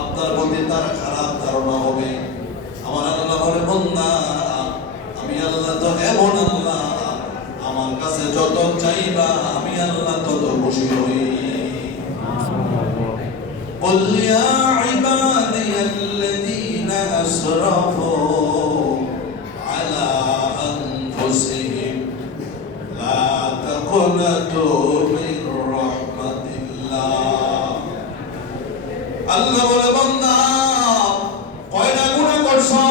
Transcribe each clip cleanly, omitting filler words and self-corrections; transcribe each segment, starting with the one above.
আপনার প্রতি তার খারাপ ধারণা হবে। আমার আল্লাহ বলে, বান্দা আমি আল্লাহ তো এমন আল্লাহ, আমার কাছে যত চাইবা আমি আল্লাহ তত খুশি হই। قل يا عبادي الذين أسرفوا على أنفسهم لا تقنطوا من رحمة الله। আল্লাহ বলে, বান্দা কয়টা গুনাহ করছো,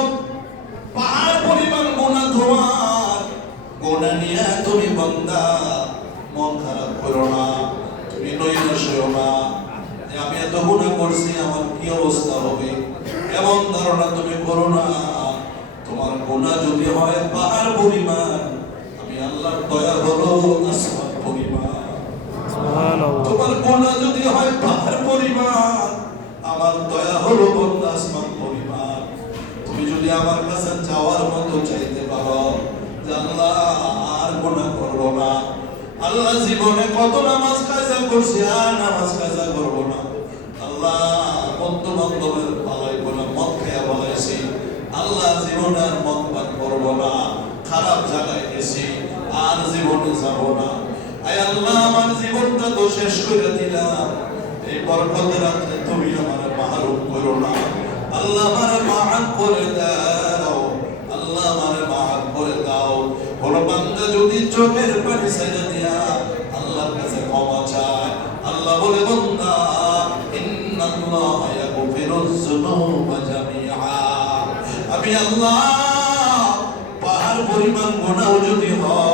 পাহাড় পরিমাণ গুনাহ তোমার। গুনাহ নিয়ে তুমি বান্দা মন খারাপ করো না, তুমি নৈরাশ হও না। আমি এত গুনাহ করছি, আমার কি অবস্থা হবে, এমন ধারণা তুমি করো না। তোমার গুনাহ যদি হয় পাহাড় পরিমাণ, আমি আল্লাহর দয়া হলো আসমান পরিমাণ। তোমার গুনাহ যদি হয় পাহাড় পরিমাণ, আমার দয়া হলো বন্ধ আসমান পরিমাণ। তুমি যদি আমার কাছে যাওয়ার মতো চাইতে পারো যে আল্লাহ আর গুনাহ করবো না, আল্লাহ জীবনে কত নামাজ কাজা করছি আর নামাজ কাজা করবো না, আল্লাহ বন্ধু বান্ধবের পালাই বলে মদ খেয়া বলাইছি, আল্লাহ জীবনে আর মদ পান করবো না, খারাপ জায়গায় গেছি আর জীবনে যাবো না। আয় আল্লাহ আমার জীবনটা তো শেষ করে দিলাম, এই বরকতের রাতে তুমি আমার মাহরুম করো না। আল্লাহ আমার মাফ করে দাও, আল্লাহ আমার মাফ করে দাও। কোন বান্দা যদি চোখের পানি ছেড়ে দিয়া আল্লাহর কাছে ক্ষমা চায়, আল্লাহ বলে, বান্দা ইন্নাল্লাহা ইয়াগফিরুয যুনুবা জামিআ। আমি আল্লাহ পাহাড় পরিমাণ গুনাহ যদি হয়